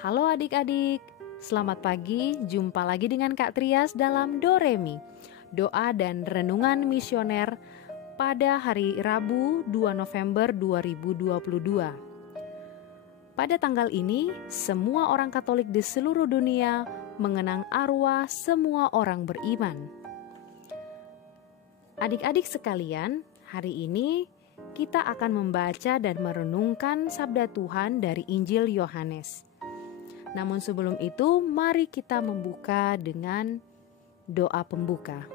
Halo adik-adik, selamat pagi, jumpa lagi dengan Kak Trias dalam Doremi, doa dan renungan misioner pada hari Rabu 2 November 2022. Pada tanggal ini, semua orang Katolik di seluruh dunia mengenang arwah semua orang beriman. Adik-adik sekalian, hari ini kita akan membaca dan merenungkan sabda Tuhan dari Injil Yohanes. Namun sebelum itu, mari kita membuka dengan doa pembuka.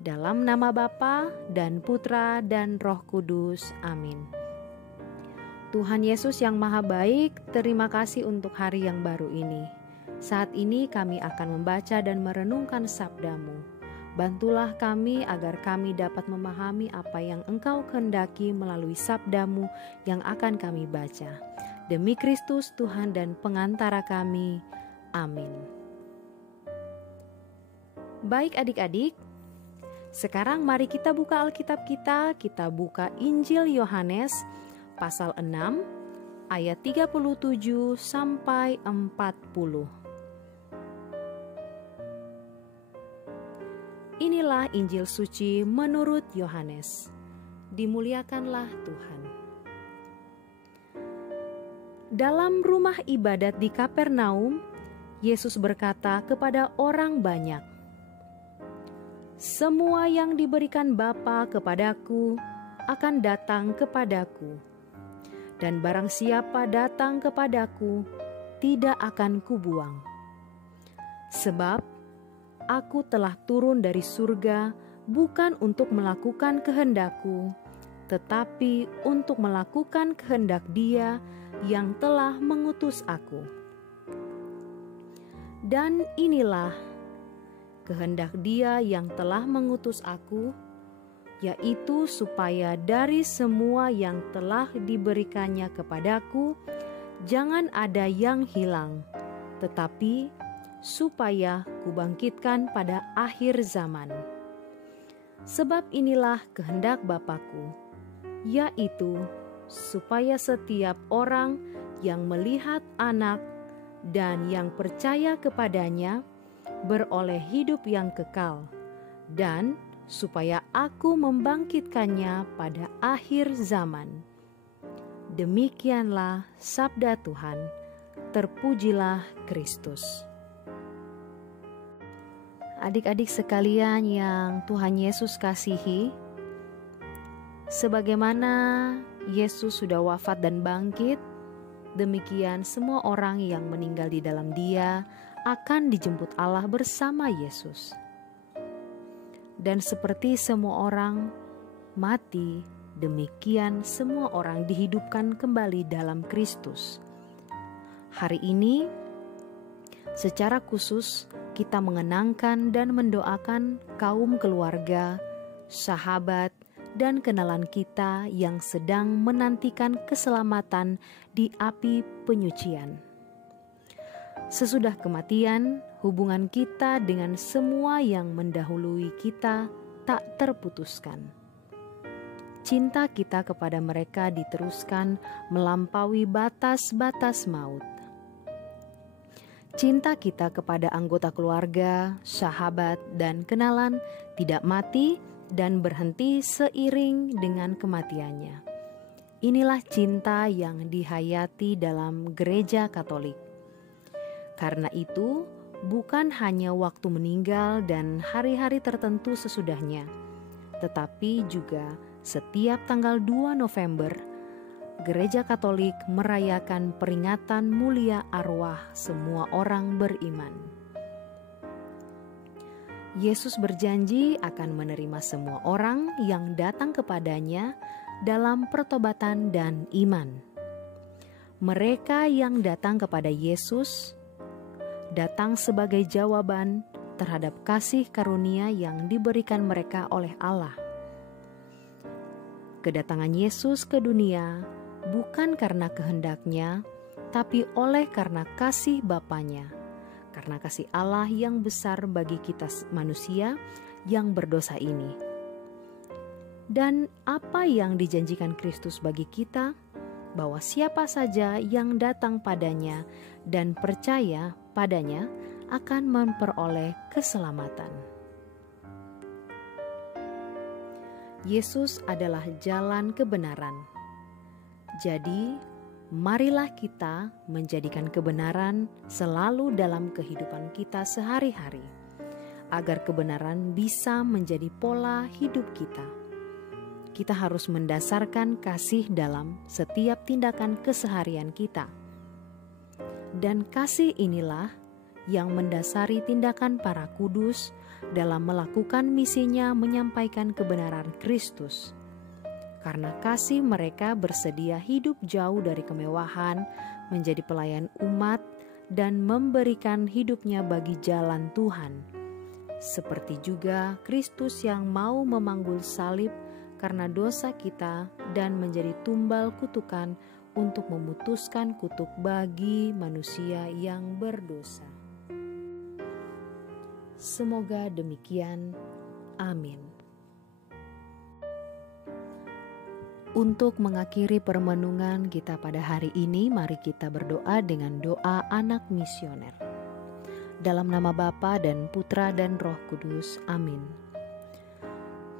Dalam nama Bapa dan Putra dan Roh Kudus. Amin. Tuhan Yesus yang Maha Baik, terima kasih untuk hari yang baru ini. Saat ini kami akan membaca dan merenungkan sabda-Mu. Bantulah kami agar kami dapat memahami apa yang Engkau kehendaki melalui sabda-Mu yang akan kami baca. Demi Kristus Tuhan dan pengantara kami. Amin. Baik adik-adik, sekarang mari kita buka Alkitab kita. Kita buka Injil Yohanes pasal 6 ayat 37 sampai 40. Inilah Injil suci menurut Yohanes. Dimuliakanlah Tuhan. Dalam rumah ibadat di Kapernaum, Yesus berkata kepada orang banyak, "Semua yang diberikan Bapa kepadaku akan datang kepadaku, dan barang siapa datang kepadaku, tidak akan kubuang. Sebab aku telah turun dari surga bukan untuk melakukan kehendakku, tetapi untuk melakukan kehendak Dia yang telah mengutus aku. Dan inilah kehendak Dia yang telah mengutus aku, yaitu supaya dari semua yang telah diberikannya kepadaku, jangan ada yang hilang, tetapi supaya kubangkitkan pada akhir zaman. Sebab inilah kehendak Bapa-Ku, yaitu supaya setiap orang yang melihat Anak dan yang percaya kepadanya beroleh hidup yang kekal, dan supaya aku membangkitkannya pada akhir zaman." Demikianlah sabda Tuhan. Terpujilah Kristus. Adik-adik sekalian yang Tuhan Yesus kasihi, sebagaimana Yesus sudah wafat dan bangkit, demikian semua orang yang meninggal di dalam Dia akan dijemput Allah bersama Yesus. Dan seperti semua orang mati, demikian semua orang dihidupkan kembali dalam Kristus. Hari ini, secara khusus kita mengenangkan dan mendoakan kaum keluarga, sahabat, dan kenalan kita yang sedang menantikan keselamatan di api penyucian. Sesudah kematian, hubungan kita dengan semua yang mendahului kita tak terputuskan. Cinta kita kepada mereka diteruskan melampaui batas-batas maut. Cinta kita kepada anggota keluarga, sahabat, dan kenalan tidak mati dan berhenti seiring dengan kematiannya. Inilah cinta yang dihayati dalam Gereja Katolik. Karena itu, bukan hanya waktu meninggal dan hari-hari tertentu sesudahnya, tetapi juga setiap tanggal 2 November, Gereja Katolik merayakan peringatan mulia arwah semua orang beriman. Yesus berjanji akan menerima semua orang yang datang kepadanya dalam pertobatan dan iman. Mereka yang datang kepada Yesus datang sebagai jawaban terhadap kasih karunia yang diberikan mereka oleh Allah. Kedatangan Yesus ke dunia bukan karena kehendaknya, tapi oleh karena kasih Bapanya. Karena kasih Allah yang besar bagi kita manusia yang berdosa ini. Dan apa yang dijanjikan Kristus bagi kita? bahwa siapa saja yang datang padanya dan percaya padanya akan memperoleh keselamatan. Yesus adalah jalan kebenaran. Jadi, marilah kita menjadikan kebenaran selalu dalam kehidupan kita sehari-hari, agar kebenaran bisa menjadi pola hidup kita. Kita harus mendasarkan kasih dalam setiap tindakan keseharian kita. Dan kasih inilah yang mendasari tindakan para kudus dalam melakukan misinya menyampaikan kebenaran Kristus. Karena kasih mereka bersedia hidup jauh dari kemewahan, menjadi pelayan umat, dan memberikan hidupnya bagi jalan Tuhan. Seperti juga Kristus yang mau memanggul salib karena dosa kita dan menjadi tumbal kutukan untuk memutuskan kutuk bagi manusia yang berdosa. Semoga demikian. Amin. Untuk mengakhiri permenungan kita pada hari ini, mari kita berdoa dengan doa anak misioner. Dalam nama Bapa dan Putra dan Roh Kudus. Amin.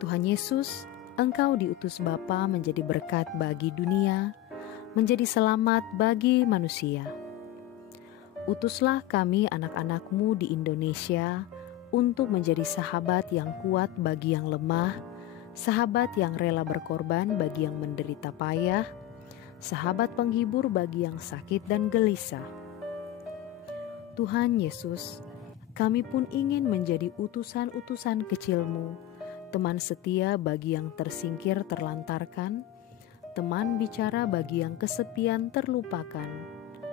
Tuhan Yesus, Engkau diutus Bapa menjadi berkat bagi dunia, menjadi selamat bagi manusia. Utuslah kami anak-anak-Mu di Indonesia untuk menjadi sahabat yang kuat bagi yang lemah, sahabat yang rela berkorban bagi yang menderita payah, sahabat penghibur bagi yang sakit dan gelisah. Tuhan Yesus, kami pun ingin menjadi utusan-utusan kecil-Mu, teman setia bagi yang tersingkir terlantarkan, teman bicara bagi yang kesepian terlupakan,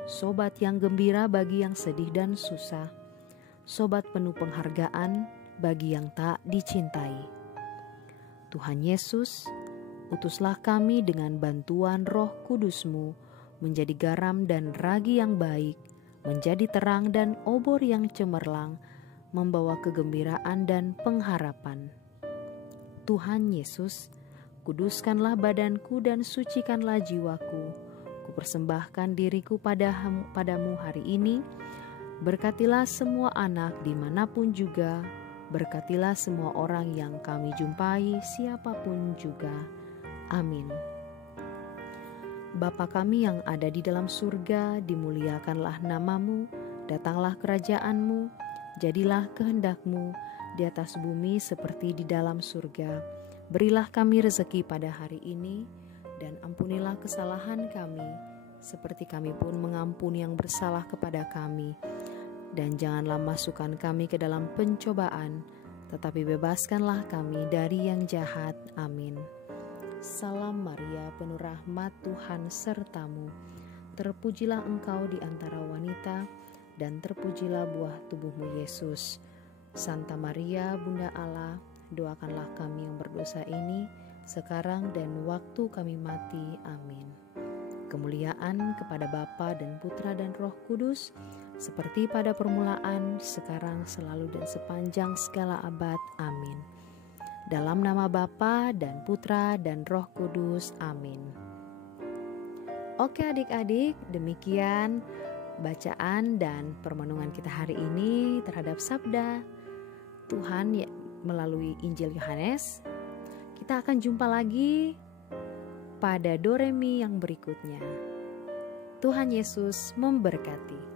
sobat yang gembira bagi yang sedih dan susah, sobat penuh penghargaan bagi yang tak dicintai. Tuhan Yesus, utuslah kami dengan bantuan Roh Kudus-Mu menjadi garam dan ragi yang baik, menjadi terang dan obor yang cemerlang, membawa kegembiraan dan pengharapan. Tuhan Yesus, kuduskanlah badanku dan sucikanlah jiwaku. Kupersembahkan diriku padamu hari ini. Berkatilah semua anak dimanapun juga. Berkatilah semua orang yang kami jumpai, siapapun juga. Amin. Bapa kami yang ada di dalam surga, dimuliakanlah nama-Mu, datanglah kerajaan-Mu, jadilah kehendak-Mu di atas bumi seperti di dalam surga. Berilah kami rezeki pada hari ini, dan ampunilah kesalahan kami, seperti kami pun mengampuni yang bersalah kepada kami. Dan janganlah masukkan kami ke dalam pencobaan, tetapi bebaskanlah kami dari yang jahat. Amin. Salam Maria, penuh rahmat, Tuhan sertamu. Terpujilah engkau di antara wanita, dan terpujilah buah tubuhmu Yesus. Santa Maria, Bunda Allah, doakanlah kami yang berdosa ini, sekarang dan waktu kami mati. Amin. Kemuliaan kepada Bapa dan Putra dan Roh Kudus, seperti pada permulaan, sekarang, selalu, dan sepanjang segala abad. Amin. Dalam nama Bapa dan Putra dan Roh Kudus. Amin. Oke adik-adik, demikian bacaan dan permenungan kita hari ini terhadap sabda Tuhan melalui Injil Yohanes. Kita akan jumpa lagi pada Doremi yang berikutnya. Tuhan Yesus memberkati.